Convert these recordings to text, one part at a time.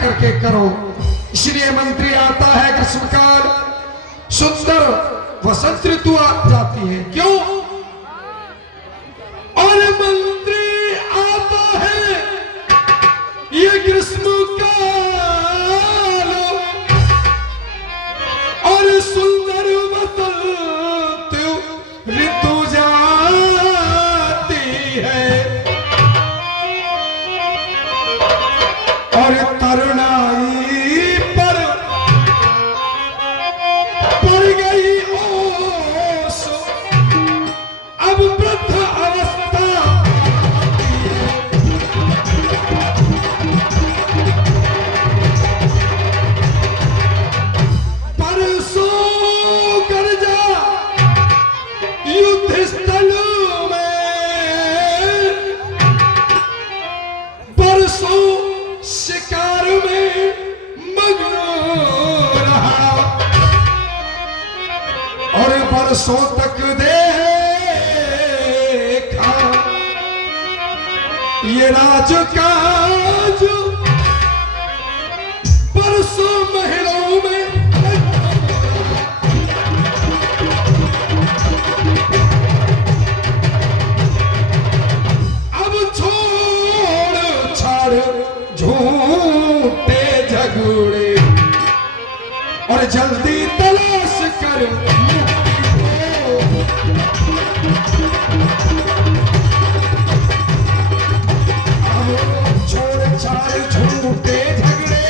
करके करो। इसलिए मंत्री आता है ग्रीष्मकाल, सुंदर वसंत ऋतु आ जाती है। क्यों? और मंत्री आता है ये ग्रीष्मकाल और सुंदर वसंत ऋतु जाती है और तरुणाई पर पड़ गई ओस, अब वृद्ध अवस्था परसों गरजा युद्ध स्थल में, परसों शिकार में मग्न रहा और बरसों तक देखा ये राजकाज, बरसों महलों में अब छोड़ छाड़ झूठे झगड़े और जल्दी तलाश कर छोड़ छाड़ झूठे झगड़े,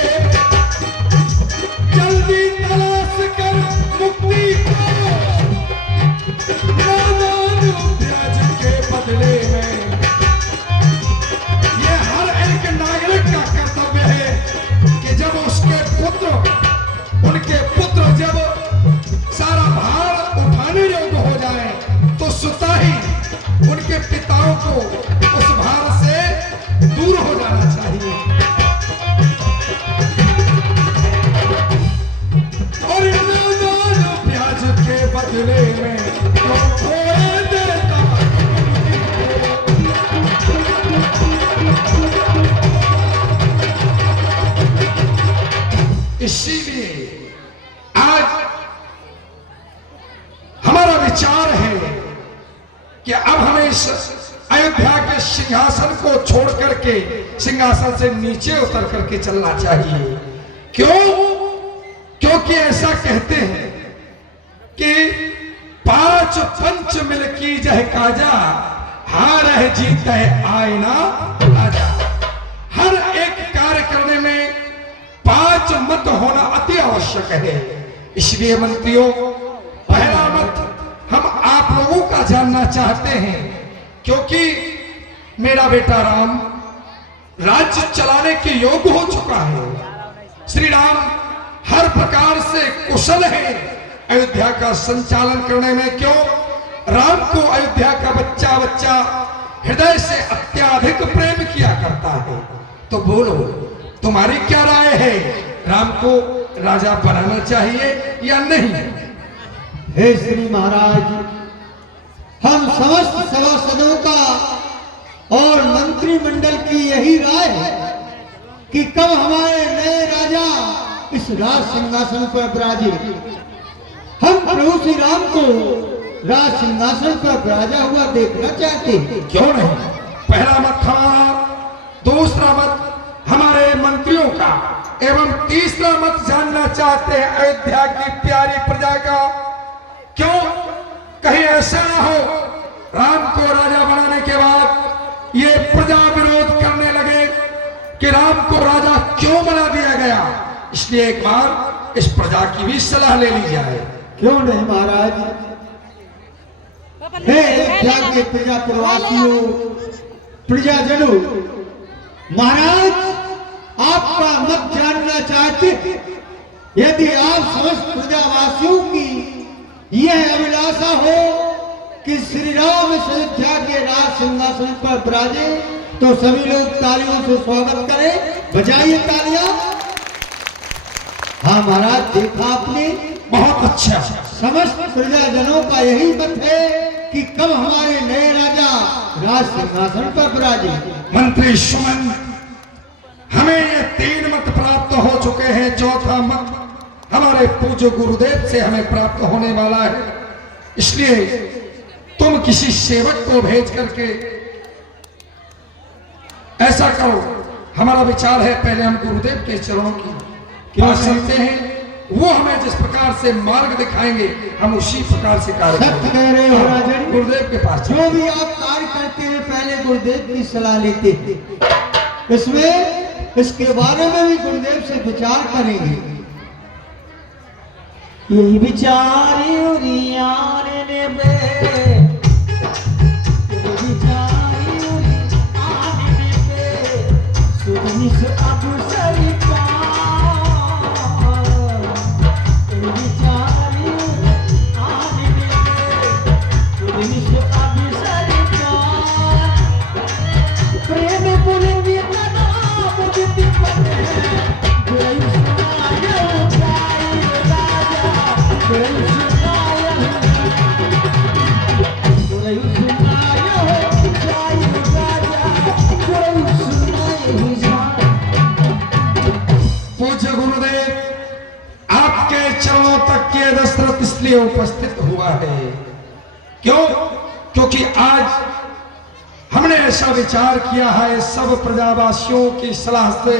जल्दी तलाश कर मुक्ति को, ब्याज के बदले में। ये हर एक नागरिक का कर्तव्य है कि जब उसके पुत्र, उनके पुत्र जब सारा भार उठाने योग्य हो जाए तो स्वतः ही उनके पिताओं को उस भार से दूर हो जाना चाहिए। और ब्याज के बदले में तो खोए देता। इसीलिए आज हमारा विचार है कि अब हमें इस अयोध्या के सिंहासन को छोड़ करके सिंहासन से नीचे उतर करके चलना चाहिए। क्यों? क्योंकि ऐसा कहते हैं कि पांच पंच मिल की जह काजा, हार है जीत है आईना राजा। हर एक कार्य करने में पांच मत होना अति आवश्यक है। इसलिए मंत्रियों, पहला मत हम आप लोगों का जानना चाहते हैं, क्योंकि मेरा बेटा राम राज्य चलाने के योग्य हो चुका है। श्री राम हर प्रकार से कुशल है अयोध्या का संचालन करने में। क्यों? राम को अयोध्या का बच्चा बच्चा हृदय से अत्याधिक प्रेम किया करता है। तो बोलो, तुम्हारी क्या राय है? राम को राजा बनाना चाहिए या नहीं? हे श्री महाराज, हम समस्त सभासदों का और मंत्रिमंडल की यही राय है कि कब हमारे नए राजा इस राज सिंहासन पर विराजे। हम प्रभु श्री राम को राज सिंहासन पर विराजा हुआ देखना चाहते हैं। क्यों नहीं? पहला मत हमारा, दूसरा मत हमारे मंत्रियों का, एवं तीसरा मत जानना चाहते हैं अयोध्या की प्यारी प्रजा का। क्यों? कहीं ऐसा ना हो राम को राजा बनाने के बाद ये प्रजा विरोध करने लगे कि राम को राजा क्यों बना दिया गया। इसलिए एक बार इस प्रजा की भी सलाह ले ली जाए। क्यों नहीं महाराज? हे अयोध्या के प्रजा प्रवासियों, प्रजाजनों, महाराज आपका मत जानना चाहते हैं। यदि आप समस्त प्रजावासियों की यह अभिलाषा हो कि श्री राम अयोध्या के राज सिंहासन पर विराजे, तो सभी लोग तालियों से स्वागत करें। बजाइए तालियां। हाँ महाराज, देखा आपने, बहुत अच्छा। समस्त प्रजाजनों का यही मत है कि कब हमारे नए राजा राज सिंहासन पर विराजे। मंत्री सुमन, हमें हमें ये 3 मत प्राप्त हो चुके हैं, चौथा मत हमारे पूज्य गुरुदेव से हमें प्राप्त होने वाला है। इसलिए तुम किसी सेवक को भेज करके ऐसा करो। हमारा विचार है पहले हम गुरुदेव के चरणों की पास चलते हैं, वो हमें जिस प्रकार से मार्ग दिखाएंगे हम उसी प्रकार से कार्य सत्य कह रहे हो राजन। गुरुदेव के पास जो भी आप कार्य करते हैं पहले गुरुदेव की सलाह लेते हैं। इसमें इसके बारे में भी गुरुदेव से विचार करेंगे। यही विचार पूज्य गुरुदेव आपके चरणों तक के दशरथ इसलिए उपस्थित हुआ है, क्यों? क्योंकि आज हमने ऐसा विचार किया है सब प्रजावासियों की सलाह से,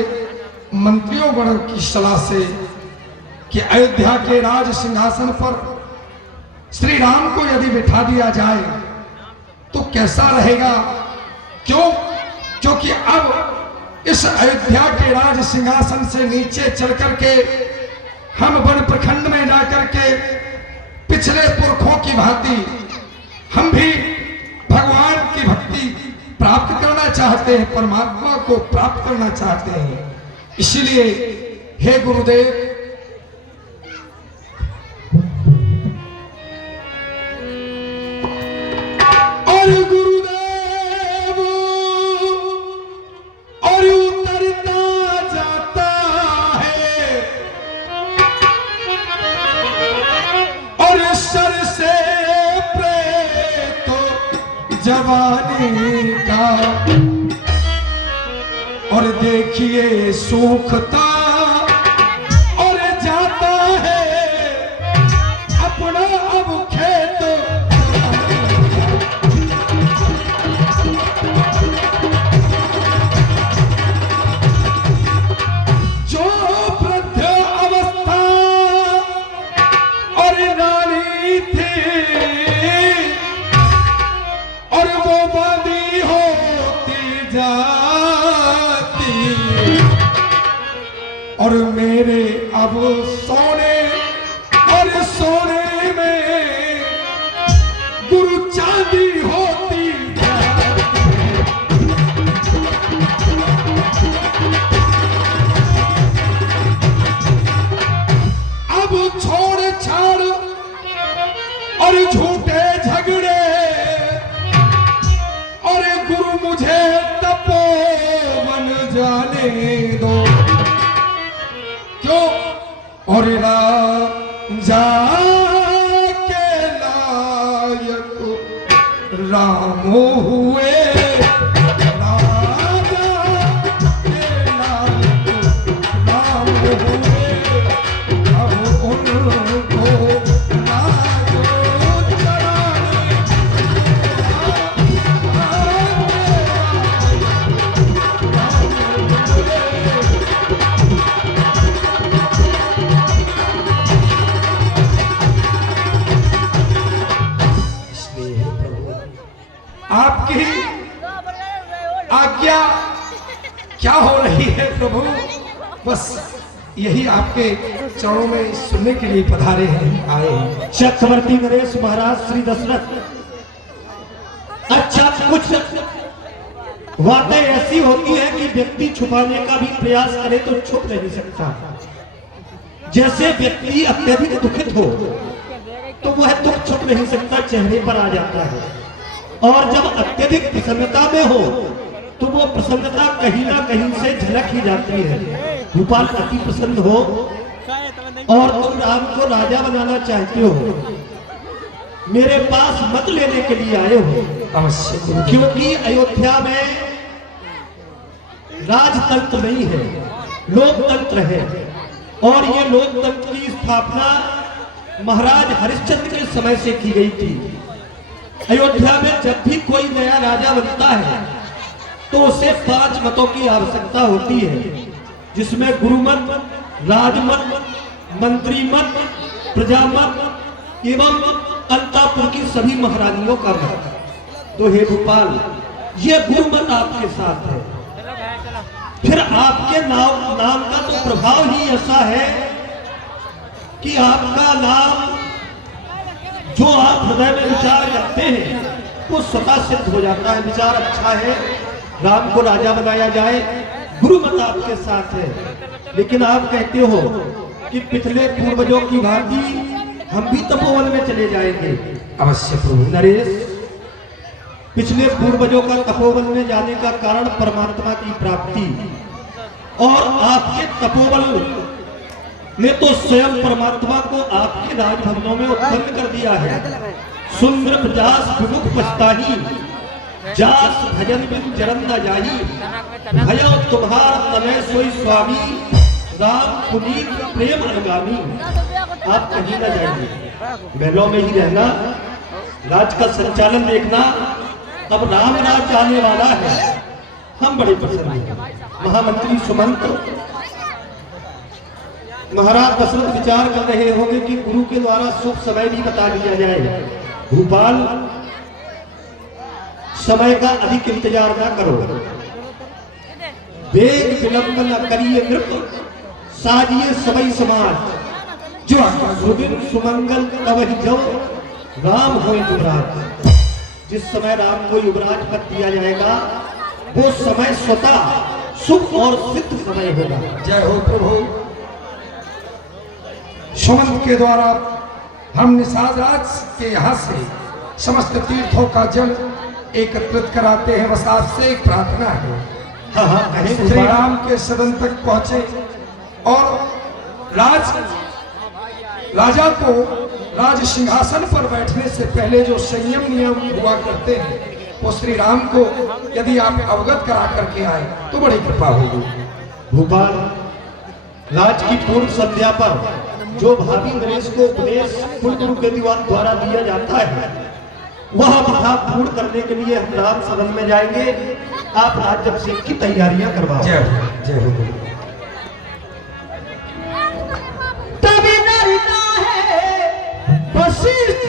मंत्रियों गण की सलाह से, कि अयोध्या के राज सिंहासन पर श्री राम को यदि बिठा दिया जाए तो कैसा रहेगा। क्यों? क्योंकि अब इस अयोध्या के राज सिंहासन से नीचे चढ़ करके हम वन प्रखंड में जाकर के पिछले पुरखों की भांति हम भी भगवान की भक्ति प्राप्त करना चाहते हैं, परमात्मा को प्राप्त करना चाहते हैं। इसीलिए हे गुरुदेव, और गुरुदेव और उतरता जाता है और सर से प्रेत जवानी का, और देखिए सूखता और जाता है अपना अब खेत। जो वृद्ध अवस्था और नारी थी और वो बांधी होती जाती, और मेरे अब सोने और सोने में गुरु चांदी होती जाती। अब छोड़ छाड़ और झूठे झगड़े और गुरु मुझे तपोवन जाने दो। क्यों? और राम जाके लायक राम हुए, राजा के लायक राम हुए, अब उनको लाजो चढ़ाने आपकी आज्ञा क्या हो रही है प्रभु? बस यही आपके चरणों में सुनने के लिए पधारे हैं, आए हैं। चक्रवर्ती नरेश महाराज श्री दशरथ, अच्छा कुछ बातें ऐसी होती है कि व्यक्ति छुपाने का भी प्रयास करे तो छुप नहीं सकता। जैसे व्यक्ति अत्यधिक दुखित हो तो वह दुख छुप नहीं सकता, चेहरे पर आ जाता है, और जब अत्यधिक प्रसन्नता में हो तो वो प्रसन्नता कहीं ना कहीं से झलक ही जाती है। भोपाल अति प्रसन्न हो और तुम राम को राजा बनाना चाहते हो, मेरे पास मत लेने के लिए आए हो, अवश्य गुरु। क्योंकि अयोध्या में राजतंत्र नहीं है। लोकतंत्र है और ये लोकतंत्र की स्थापना महाराज हरिश्चंद्र के समय से की गई थी। अयोध्या में जब भी कोई नया राजा बनता है तो उसे 5 मतों की आवश्यकता होती है, जिसमें गुरुमत, राजमत, मंत्रीमत, प्रजामत एवं अंतापुर की सभी महारानियों का मत। तो हे भोपाल, ये गुरुमत आपके साथ है। फिर आपके नाम का तो प्रभाव ही ऐसा है कि आपका नाम जो आप हृदय में विचार करते हैं वो स्वतः सिद्ध हो जाता है। विचार अच्छा है, राम को राजा बनाया जाए, गुरुमत आपके साथ है। लेकिन आप कहते हो कि पिछले पूर्वजों की भांति हम भी तपोवन में चले जाएंगे। अवश्य प्रभु। नरेश, पिछले पूर्वजों का तपोवन में जाने का कारण परमात्मा की प्राप्ति, और आपके तपोवन ने तो स्वयं परमात्मा को आपके राजभवनों में उत्पन्न कर दिया है। सुंदर प्रजास विमुख पछताही, जास भजन बिन जरन न जाही, भया तुम्हार तनय सोई स्वामी, राम पुनीत प्रेम अनुगामी। आप कहीं न जाइए, महलों में ही रहना, राज का संचालन देखना। अब राम राज आने वाला है, हम बड़े प्रसन्न हैं। महामंत्री सुमंत महाराज दशरथ विचार कर रहे होंगे कि गुरु के द्वारा शुभ समय भी बता दिया जाए। भूपाल, समय का अधिक इंतजार न करो, वेग विलंब न करिए नृप, साजिए सबई समाज, जो सुदिन सुमंगल तब ही जब राम हो युवराज। जिस समय राम को युवराज पद दिया जाएगा वो समय स्वतः शुभ और सिद्ध समय होगा। जय हो प्रभु। सुमंत के द्वारा हम निषाद राज के यहाँ से समस्त तीर्थों का जल एकत्रित कराते हैं। बस आपसे एक प्रार्थना है। हाँ, श्री राम के सदन तक पहुंचे और राजा को राज सिंहासन पर बैठने से पहले जो संयम नियम हुआ करते हैं वो श्री राम को यदि आप अवगत करा करके आए तो बड़ी कृपा होगी। भोपाल, राज की पूर्व संध्या पर जो भावी नरेश को उपदेश गुरु के द्वारा दिया जाता है वह विधा पूर्ण करने के लिए हम राम सदन में जाएंगे। आप राज्याभिषेक की तैयारियां करवाओ। जय हो, जय हो। तभी नरना है वशिष्ठ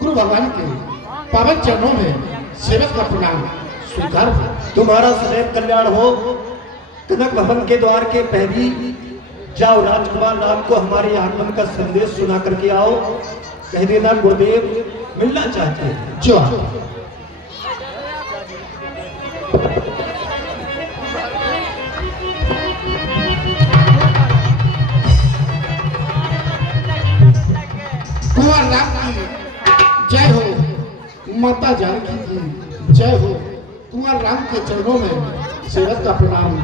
गुरु भगवान के पावन चरणों में सेवक का प्रणाम स्वीकार हो। तुम्हारा सदैव कल्याण हो। कनक भवन के द्वार के पहली जाओ, राजकुमार राम को हमारे आगमन का संदेश सुना करके आओ। कह देना गुरुदेव मिलना चाहते हैं। जो कुंवर राम की जय हो, माता जानकी की जय हो। कुंवर राम के चरणों में सेवक का प्रणाम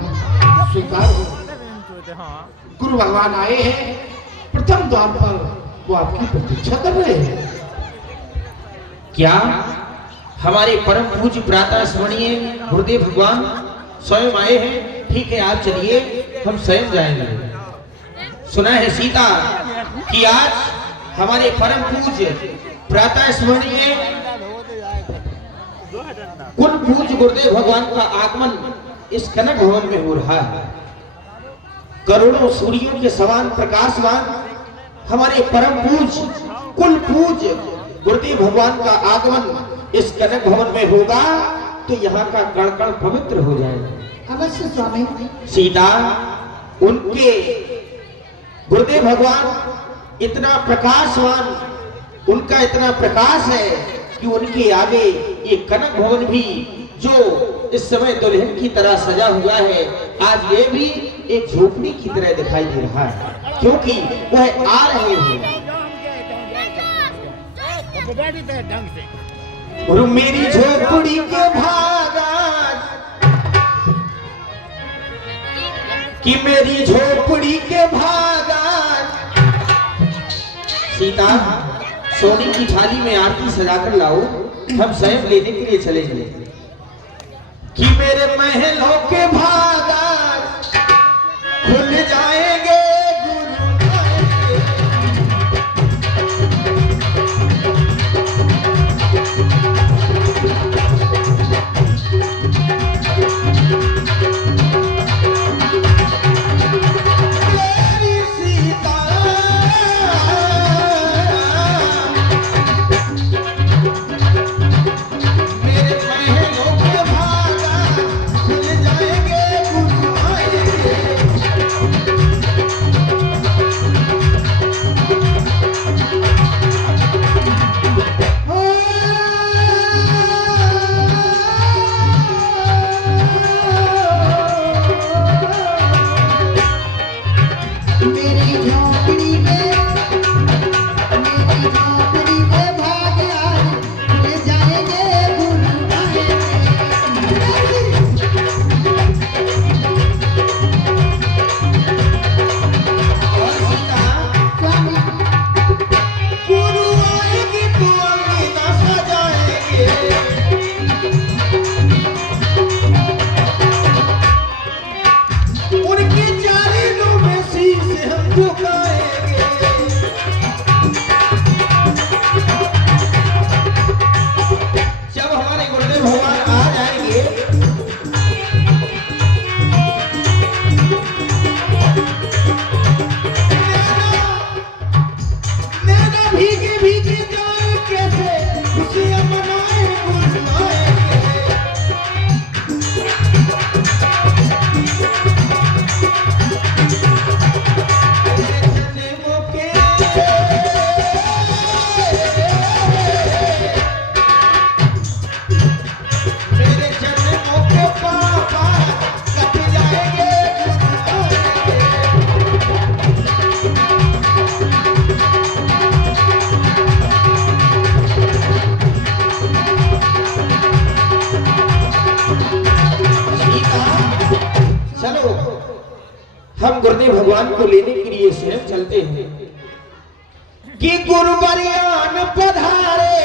स्वीकार हो। गुरु भगवान आए हैं, प्रथम द्वार पर वो आपकी प्रतीक्षा कर रहे हैं। क्या हमारे परम पूज्य प्रातः स्मरणीय गुरुदेव भगवान स्वयं आए हैं? ठीक है, आप चलिए, हम स्वयं जाएंगे। सुना है सीता कि आज हमारे परम पूज्य प्रातः स्मरणीय कुल पूज्य गुरुदेव भगवान का आगमन इस कनक भवन में हो रहा है। करोड़ों सूर्यों के समान प्रकाशवान हमारे परम पूज्य कुल पूज्य गुरुदेव भगवान का आगमन इस कनक भवन में होगा तो यहाँ का कण कण पवित्र हो जाएगा। अवश्य स्वामी। सीता, उनके गुरुदेव भगवान इतना प्रकाशवान, उनका इतना प्रकाश है कि उनके आगे ये कनक भवन भी जो इस समय दुल्हन की तरह सजा हुआ है, आज ये भी एक झोपड़ी की तरह दिखाई दे रहा है, क्योंकि वह आ रहे हैं। और मेरी झोपड़ी के भागा कि मेरी झोपड़ी के भागा सीता, सोने की थाली में आरती सजाकर लाओ, हम स्वयं लेने के लिए चले गए कि मेरे महलों के भागा खुल जाएंगे, गुरु आएंगे। मेरी सीता, मेरे महलों के भागा खुल जाएंगे, गुरु आएंगे। मेरी झोपड़ी में भाग आए, ले जाएंगे गुरु आएंगे। और सीता, स्वामी गुरु आएगी तो अंगना सजाएंगे। उनकी चालीनों में शीश हम झुकाएंगे। जब हमारे गुरुदेव भगवान आ जाएंगे, नैना भीगी भीगी जाए कैसे खुशियां मनाए, गुरु आएंगे। मेरे जन्मों के पापा कट जाएंगे, गुरु आएंगे। चलो हम गुरुदेव भगवान को लेने के लिए स्वयं चलते हैं कि गुरु बरियान पधारे,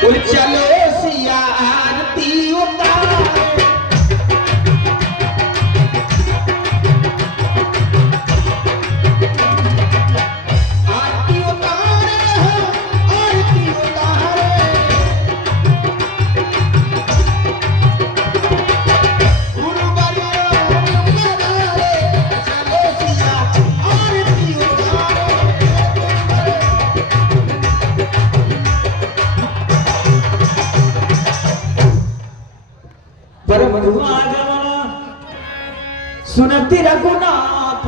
और चलो सिया आरती उतारे। आरती उतारे हो, आरती उतारे। गुरु बरियान पधारे, चलो सिया आरती उतारे। परम सुनति रघुनाथ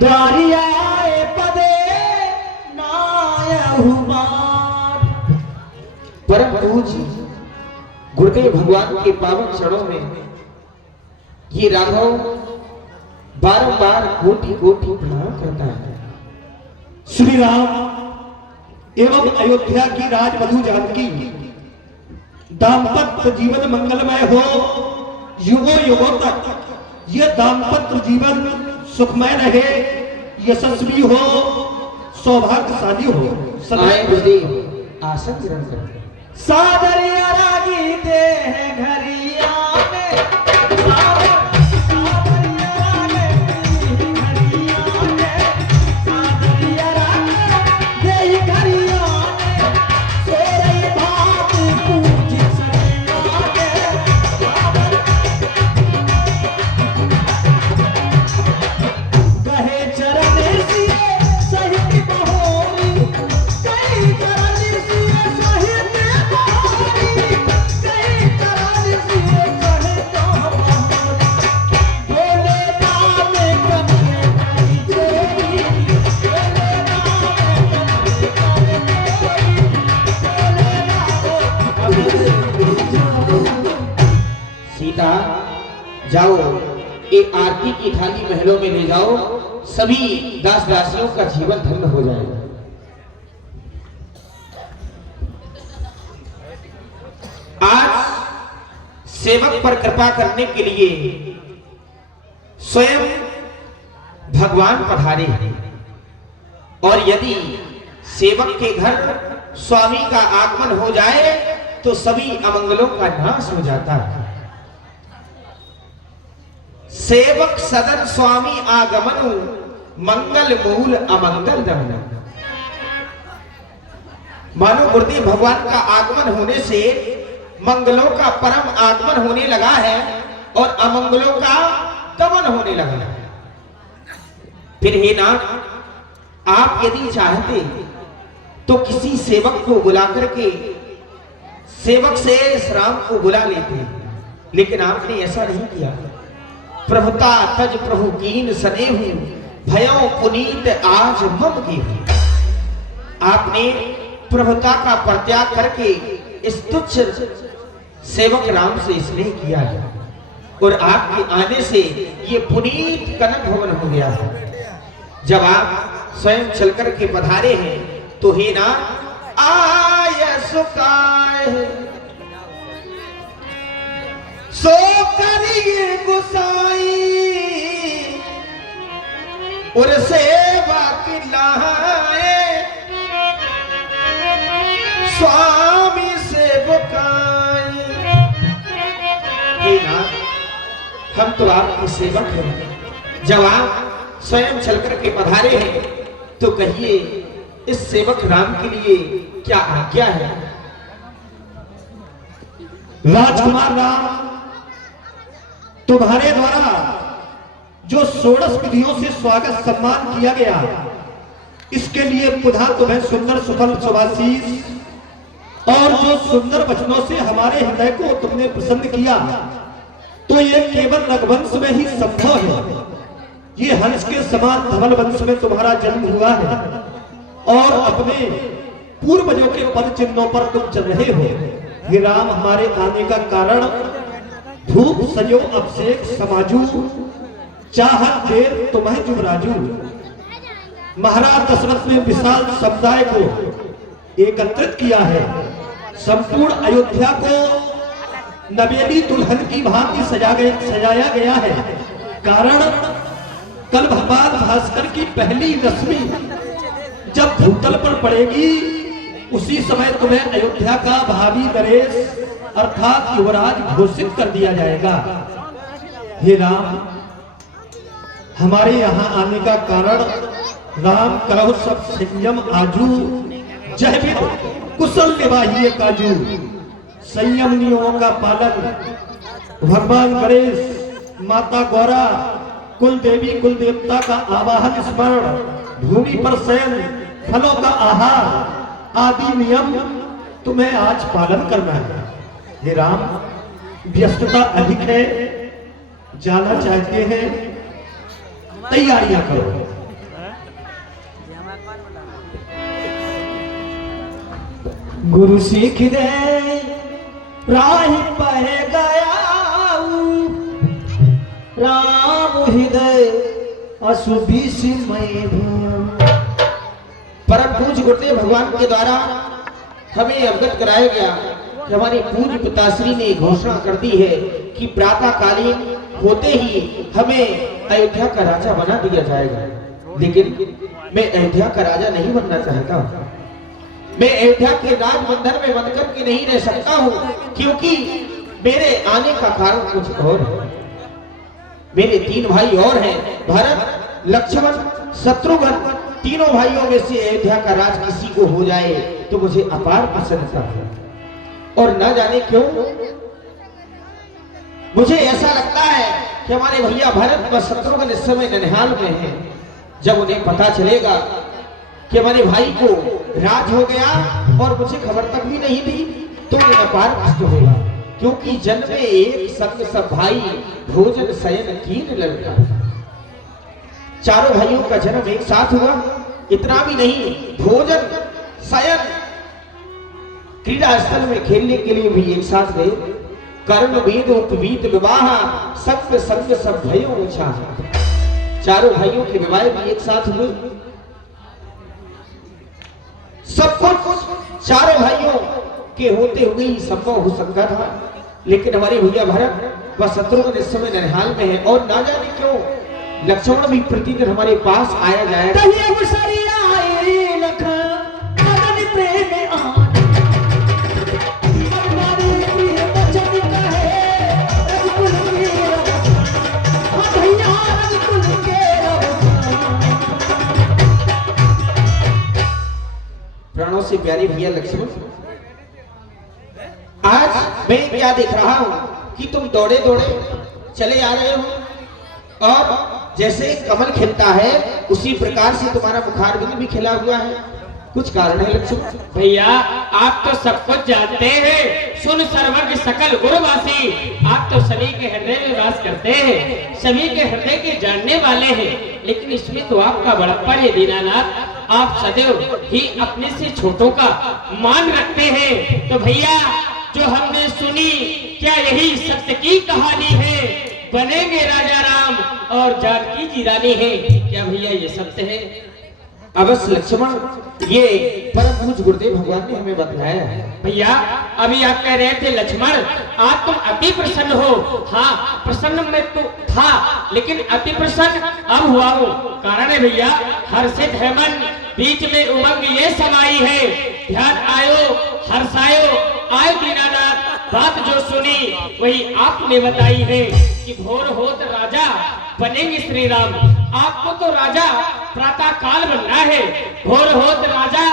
द्वारियाए पदे नायहु बाट। परम पूज्य गुरुदेव भगवान के पावन चरणों में ये राघव बारंबार कोटि कोटि प्रणाम करता है। श्री राम एवं अयोध्या की राजवधु जानकी दाम्पत्य जीवन मंगलमय हो, युगों युगों तक ये दाम्पत्य जीवन सुखमय रहे, यशस्वी हो, सौभाग्यशाली हो। आए गुरुदेव, आसन ग्रहण करें। सादरिया रागी दे है घरिया में, सादरिया रागी घरिया में, सादरिया रागी दे घरिया में, सोरे भात पूज सरिया में, कहे चरण सिए सहित बहोरी, कहीं चरण सिए सहित बहोरी, कहीं चरण सिए सीता जाओ, एक आरती की थाली महलों में ले जाओ, सभी दास दासियों का जीवन धन्य हो जाएगा। आज सेवक पर कृपा करने के लिए स्वयं भगवान पधारे हैं, और यदि सेवक के घर स्वामी का आगमन हो जाए तो सभी अमंगलों का नाश हो जाता है। सेवक सदन स्वामी आगमनु, मंगल मूल अमंगल दमन। मानो गुरुदेव भगवान का आगमन होने से मंगलों का परम आगमन होने लगा है और अमंगलों का दमन होने लगा है। फिर हे नाथ, आप यदि चाहते तो किसी सेवक को बुला करके सेवक से इस राम को बुला लेते, लेकिन आपने ऐसा नहीं किया। प्रभुता तज प्रभु कीन सनेहु, भयो पुनीत आज मम की। आपने प्रभुता का परित्याग करके इस तुच्छ सेवक राम से स्नेह किया है, और आपके आने से ये पुनीत कनक भवन हो गया है। जब आप स्वयं चलकर के पधारे हैं तो हे नाथ, आय सुखाय सो करिए गुसाई, और सेवा की लाए स्वामी से बुकाई। हे नाथ, हम तो आपके सेवक हैं। जब आप स्वयं चलकर के पधारे हैं तो कहिए इस सेवक राम के लिए क्या आज्ञा है। राजकुमार राम, तुम्हारे द्वारा जो 16 विधियों से स्वागत सम्मान किया गया, इसके लिए पुनः तुम्हें सुंदर सुफल सुभाशीष और जो सुंदर वचनों से हमारे हृदय को तुमने प्रसन्न किया, तो ये केवल रघुवंश में ही संभव है। ये हंस के समान धवल वंश में तुम्हारा जन्म हुआ है, और अपने पूर्वजों के पद चिन्हों पर तुम चल रहे हो। ये राम, हमारे आने का कारण धूप सजो अभिषेक समाजू, चाहत देर तुम्हें जुबराजू। महाराज दशरथ ने विशाल समुदाय को एकत्रित किया है, संपूर्ण अयोध्या को नवेली दुल्हन की भांति सजाया गया है। कारण कल भगवान भास्कर की पहली रश्मि जब भूतल पर पड़ेगी, उसी समय तुम्हें अयोध्या का भावी नरेश अर्थात युवराज घोषित कर दिया जाएगा। हे राम, हमारे यहाँ आने का कारण राम करहु सब संयम आजू, जय भी कुशल निभाइए काजू। संयम नियमों का पालन, भगवान गणेश, माता गौरा, कुल देवी कुल देवता का आवाहन स्मरण, भूमि पर शयन, फलों का आहार आदि नियम तुम्हें आज पालन करना है। हे राम, व्यस्तता अधिक है, जाना चाहते हैं, तैयारियां करो। गुरु सीख दे राह पर गया, राम हृदय असुबीस मय। परम पूज्य गुरुदेव भगवान के द्वारा हमें अवगत कराया गया कि हमारी पूज्य पिताश्री ने घोषणा कर दी है कि प्रातः कालीन होते ही हमें अयोध्या का राजा बना दिया जाएगा। लेकिन मैं अयोध्या का राजा नहीं बनना चाहता। मैं अयोध्या के राजबंधन में बंध करके नहीं रह सकता हूँ, क्योंकि मेरे आने का कारण कुछ और है। मेरे 3 भाई और हैं, भरत, लक्ष्मण, शत्रुघ्न। तीनों भाइयों में से अयोध्या का राज किसी को हो जाए तो मुझे अपार प्रसन्नता है, और न जाने क्यों मुझे ऐसा लगता है कि हमारे भैया भरत व शत्रुघ्न इस समय ननिहाल में हैं। जब उन्हें पता चलेगा कि हमारे भाई को राज हो गया और मुझे खबर तक भी नहीं दी, तो उन्हें अपार कष्ट होगा, क्योंकि जन्मे एक संग सब भाई, भोजन शयन कीन लड़का। चारों भाइयों का जन्म एक साथ हुआ। इतना भी नहीं, भोजन शयन क्रीड़ा स्थल में खेलने के लिए भी एक साथ गए। कर्ण वेद उपवीत विवाह संग संग सब भयो उछा। चारों भाइयों के विवाह भी एक साथ हुए। सब कुछ चारों भाइयों के होते हुए ही संभव हो सकता था, लेकिन हमारे भैया भरत व शत्रुघ्न इस समय ननिहाल में है और ना जाने क्यों लक्ष्मण भी प्रतिदिन हमारे पास आया जाए। प्राणों से प्यारे भैया लक्ष्मण, आज मैं क्या देख रहा हूं कि तुम दौड़े दौड़े चले आ रहे हो और जैसे कमल खिलता है उसी प्रकार से तुम्हारा मुखारबिंद भी खिला हुआ है। कुछ कारण है लक्ष्मण? भैया आप तो सब कुछ जानते हैं, सुन सर्वज्ञ सकल गुरुवासी, आप तो सभी के हृदय में वास करते हैं, सभी के हृदय के जानने वाले हैं, लेकिन इसमें तो आपका बड़प्पन है दीनानाथ। आप सदैव ही अपने से छोटों का मान रखते हैं। तो भैया जो हमने सुनी, क्या यही सत्य की कहानी है? बनेंगे राजा राम और जानकी जी रानी है, क्या भैया ये सत्य है? अवश्य लक्ष्मण, ये परम पूज्य गुरुदेव भगवान ने हमें बताया है। भैया अभी आप कह रहे थे लक्ष्मण आज तुम अति प्रसन्न हो। हाँ प्रसन्न मैं तो था, लेकिन अति प्रसन्न अब हुआ हूँ। कारण है भैया हर्षित है मन, बीच में उमंग ये समाई है, ध्यान आयो हर्षायो आयो दीनानाथ। बात जो सुनी वही आपने बताई है कि भोर होत राजा बनेंगे श्री राम। आपको तो राजा प्रातः काल बनना है, भोर होत राजा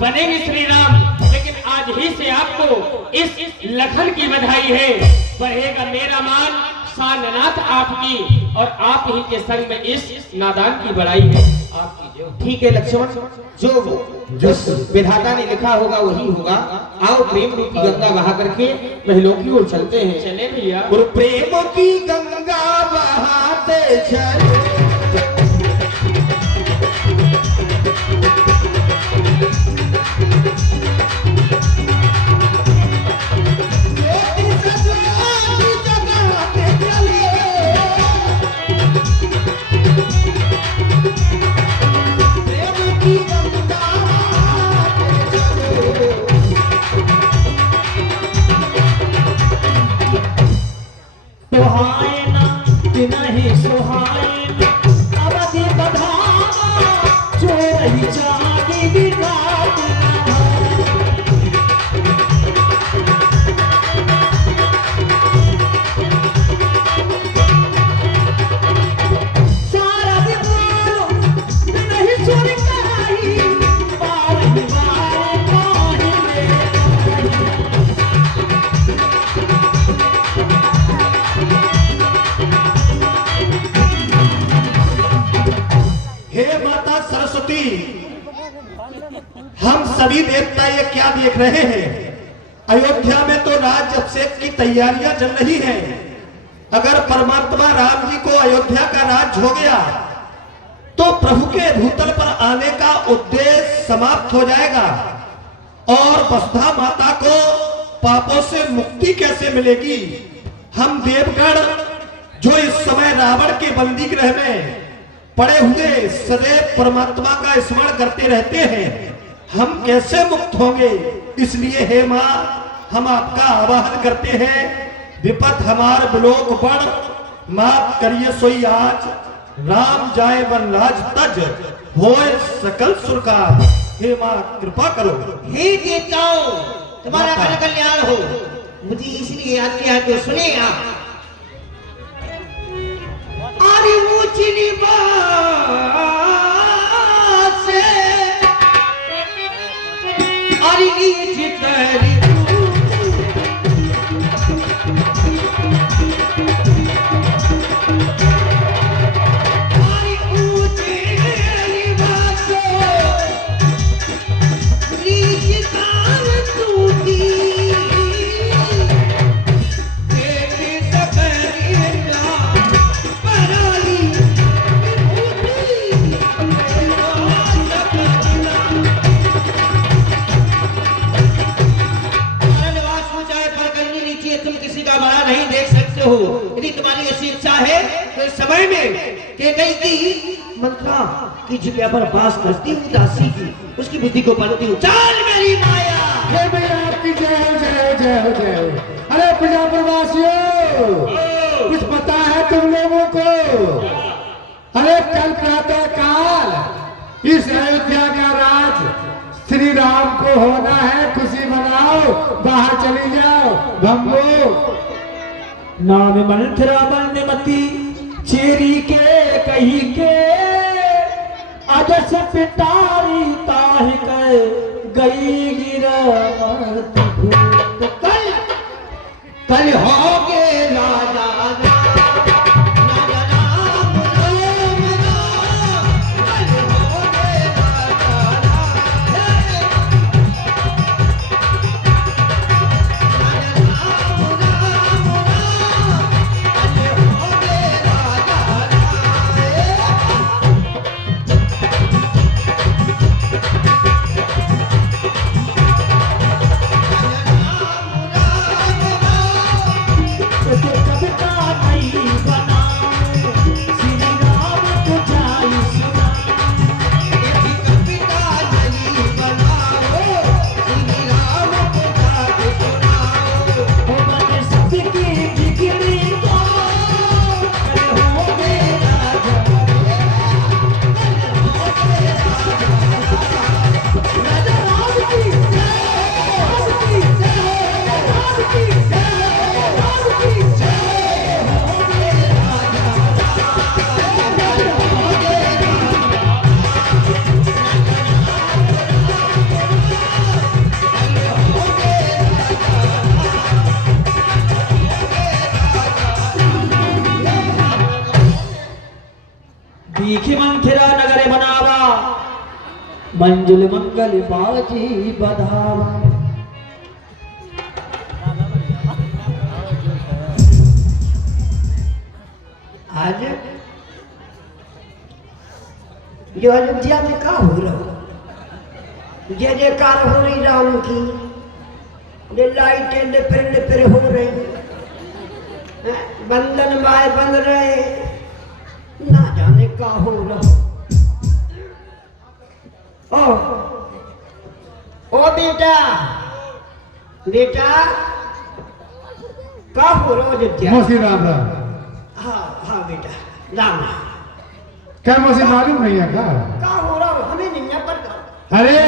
बनेंगे श्री राम, लेकिन आज ही से आपको इस लखन की बधाई है। बढ़ेगा मेरा मान साननाथ आपकी, और आप ही के संग में इस नादान की बड़ाई है आपकी। जो ठीक है लक्ष्मण, जो विधाता ने लिखा होगा वही होगा। आओ प्रेम रूपी गंगा बहा करके महलों की ओर चलते हैं। चले भैया। और प्रेम की गंगा बहाते चलो, सुहाए ना नहीं सुहाए ना, अवधि बधावा जो रही जागी विराट सारा दिन नहीं सुन कराई बार बार पाही हे माता सरस्वती, हम सभी देवता ये क्या देख रहे हैं? अयोध्या में तो राज अभिषेक की तैयारियां चल रही हैं। अगर परमात्मा राम जी को अयोध्या का राज हो गया तो प्रभु के भूतल पर आने का उद्देश्य समाप्त हो जाएगा, और वसुधा माता को पापों से मुक्ति कैसे मिलेगी? हम देवगण जो इस समय रावण के बंदी गृह में पड़े हुए सदैव परमात्मा का स्मरण करते रहते हैं, हम कैसे मुक्त होंगे? इसलिए हे मां, हम आपका आवाहन करते हैं, विपत हमार बिलोक बड़, माफ करिए सोई आज, राम जाए वनराज तज, होए सकल सुरकार। हे मां कृपा करो। हे देवताओं, तुम्हारा माता। कल्याण हो। मुझे इसलिए याद किया तो सुने आप। अरे ऊंची बात से अरे नीच करी It is यदि तुम्हारी ऐसी इच्छा है तो इस समय में कैकई की मंत्रा की जिज्ञा पर बास करती हूँ, दासी की उसकी बुद्धि को पलटती हूँ। चल मेरी माया। हे भैया आपकी जय हो, जय हो, जय हो, जय हो। अरे प्रजाप्रवासियों, कुछ पता है तुम लोगों को? अरे कल प्रातः काल इस अयोध्या का राज श्री राम को होना है, खुशी मनाओ, बाहर चली जाओ। भंगो नाम मंत्रा मती चेरी के कही के अजस पिटारी ताहि कर गई गिरमत भूत। कल होगे राजा दीखी मंथिरा नगरे बनावा मंजुल मंगल बाजी बधावा। आज जो अयोध्या में का हो रहा, जय जयकार हो रही राम की, ले लाइटें ले फिर हो रही, बंधन माए बंध रहे, ना जाने का हो रहा। ओ बेटा बेटा का हो रहा अयोध्या? मौसी राम राम। हाँ हाँ बेटा राम। क्या मौसी मालूम नहीं है का हो रहा हमें नहीं है पर। अरे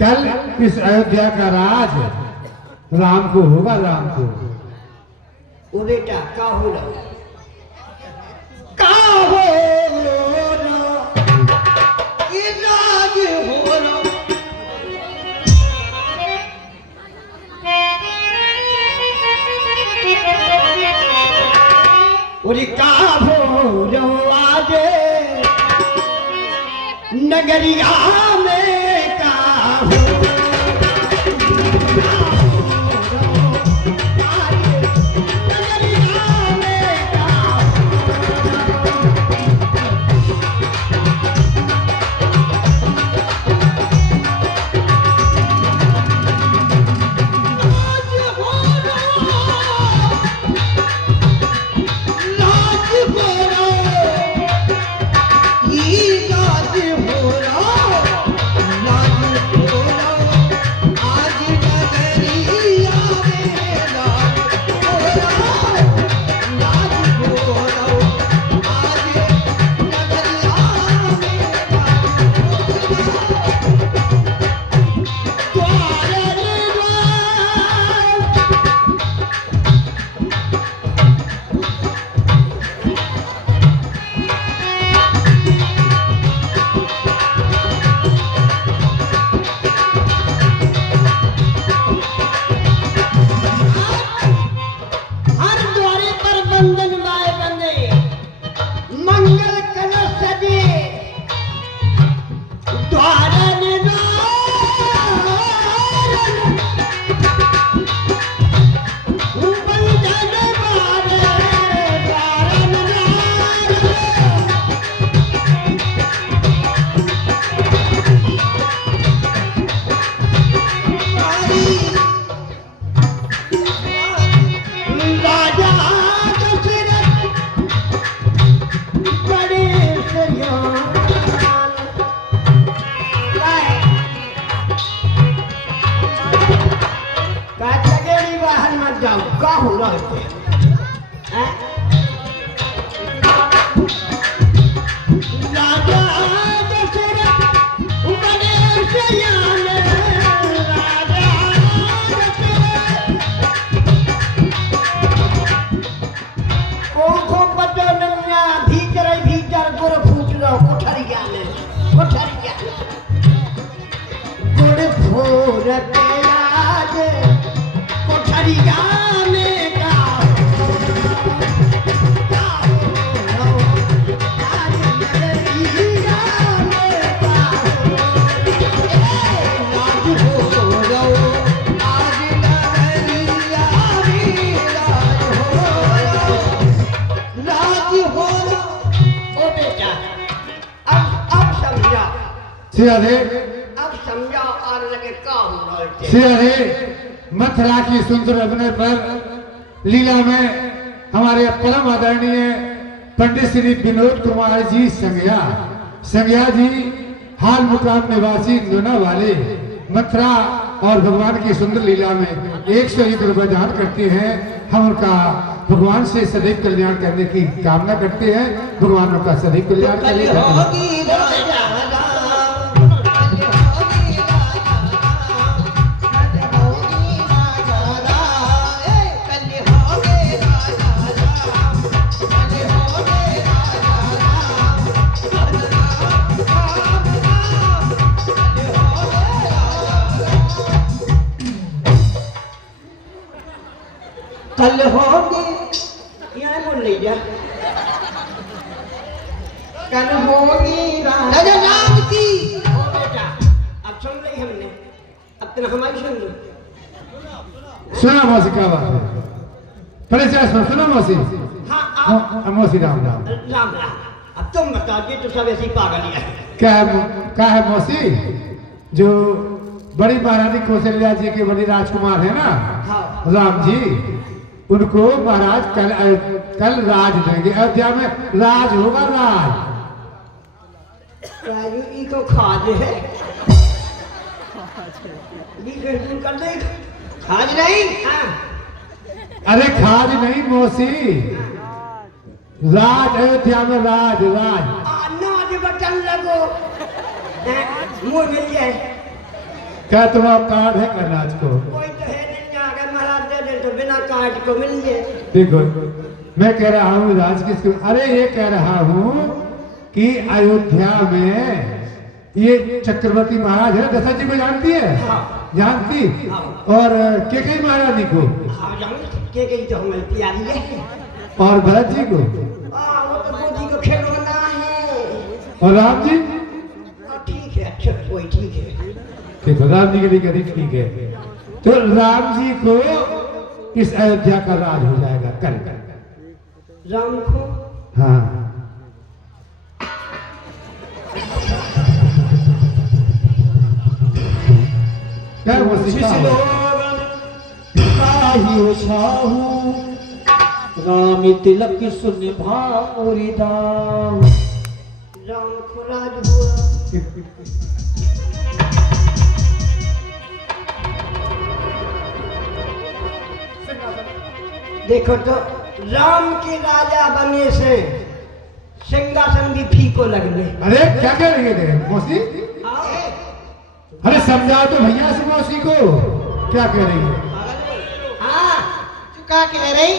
कल इस अयोध्या का राज राम को होगा, राम को। वो बेटा का हो रहा? का हो रहा ये राज हो रहा। उरी का हो रहा आज नगरिया में का हो मुहूर्त आज कोठरिया में का आज नगरिया में का राज हो रो आज नगरिया में राज हो रो ओ बेटा अब समझा सिया रे अब समझा और लगे काम होते सिया रे मथुरा की सुंदर अभिनय पर लीला में हमारे परम आदरणीय पंडित श्री विनोद कुमार जी संज्ञा जी हाल मुकाम निवासी नोना वाले मथुरा और भगवान की सुंदर लीला में 101 रुपए दान करते हैं। हम उनका भगवान से सदैव कल्याण करने की कामना करते हैं। भगवान उनका सदैव कल्याण कल करें। होगी राजा कल होगी यहाँ बोल ले जा कल होगी राजा राम की ओ बेटा अब सुन ली हमने अब तुम हमारी सुन लो सुना मौसी क्या बात है? परिचय सुना मौसी। हाँ मौसी राम राम। राम राम अब तुम बताओ ये तो सब ऐसे ही पागल ही है क्या है मौसी? जो बड़ी महारानी कौशल्या जी के बड़ी राजकुमार है ना हाँ। राम जी, उनको महाराज कल राज देंगे। अयोध्या में राज होगा। राजू ई को खाद है कर दे खाद नहीं हाँ अरे खाज नहीं मौसी, राज अयोध्या में राज। नाज बटन लगो मुंह मिल जाए क्या तुम्हारा कार्ड है कर राज को? कोई तो है नहीं अगर महाराज दे दे तो बिना कार्ड को मिल जाए। देखो मैं कह रहा हूँ राज किसको? अरे ये कह रहा हूँ कि अयोध्या में ये चक्रवर्ती महाराज है, दशरथ जी को जानती है? हाँ। जानती। और केकई महारानी को हाँ जानती के गई तो हमारी प्यारी है। और भरत जी को वो तो मोदी को खिलौना है। और राम जी। ठीक है अच्छा कोई ठीक है देखो राम जी के लिए कभी ठीक है। तो राम जी को इस अयोध्या का राज हो जाएगा कल। राम को हाँ क्या वो सिखा हो? राम तिलक सुन भारी दाम। राम को राज हुआ। देखो तो राम के राजा बने से सिंहासन भी फीको लगने। अरे क्या कह रही है मौसी? अरे समझाओ तो भैया से मौसी को क्या कह रही है? हाँ तू क्या कह रही?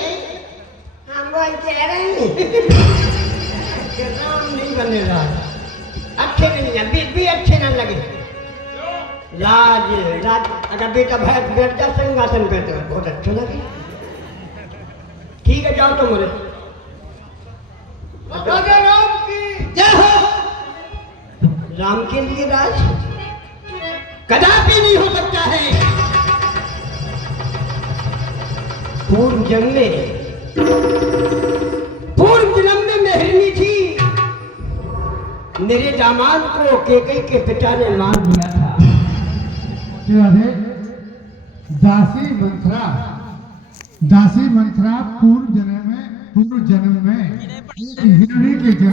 हम वही कह रहे कि राम नहीं बने राजा, अच्छे नहीं है, भी अच्छे ना लगे। राज अगर बेटा बैठ जा सिंहासन पे तो बहुत अच्छा लगे। ठीक है जाओ तुम राजा राम की जय हो। राम के लिए राज कदापि नहीं हो सकता है। पूर्व जन्म में मेहरनी थी, मेरे दामाद को केकई के पिता ने मार दिया था। दासी मंथरा पूर्व जन्म में हिरणी के